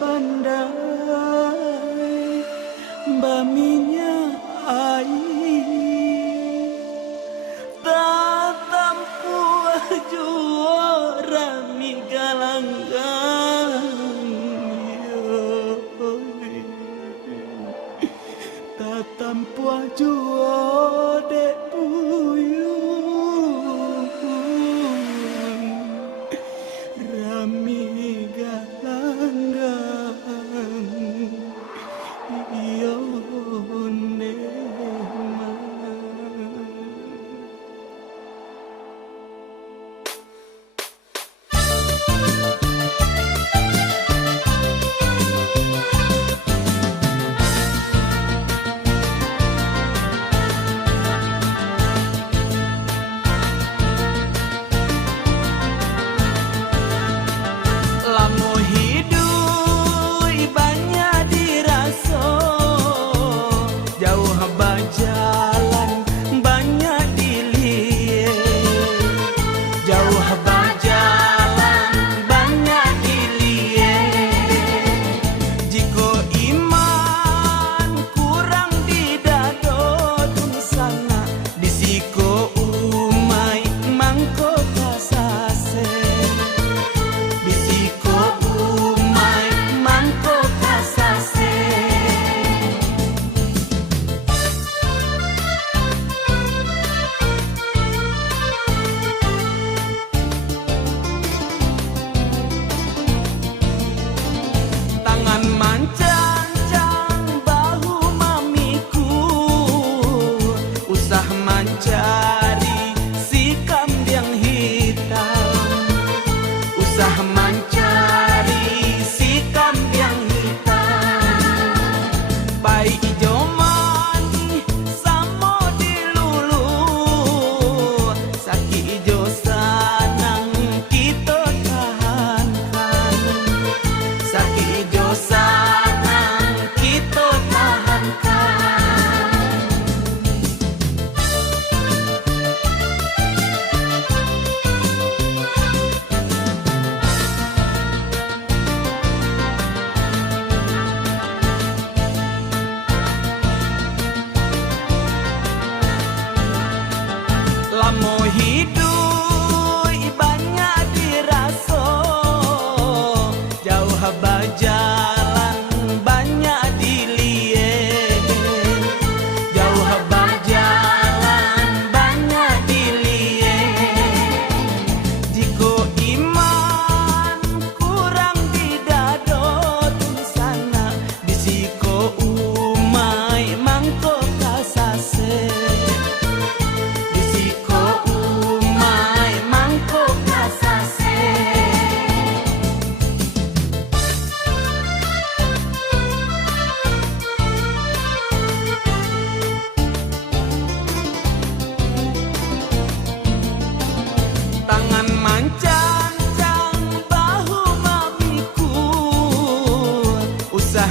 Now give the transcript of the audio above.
pandai baminya ai tatampu juara mi galanggang tatampu juara dek puyung rami galanggang yo nema. Lamu hidup ibanya diraso jauh bajalan banyak dilihat jauh bajalan banyak dilihat jika iman kurang di dadodun sana disiko umai mangko kasase bisiko umai mangko kasase. Tangan mancang bahu mamiku usah mencari si kambing hitam usah mencari si kambing hitam pai ijo mani samo dilulu saki ijo sanang kita tahankan saki ijo sanang kita tahankan. Lamu hidup ibanya diraso jauh bajalan banyak dilihat jauh bajalan banyak dilihat jika iman kurang di dadodun sana disiko umai mangko kasase disiko umai mangko kasase. Tangan mancang bahu mamiku usah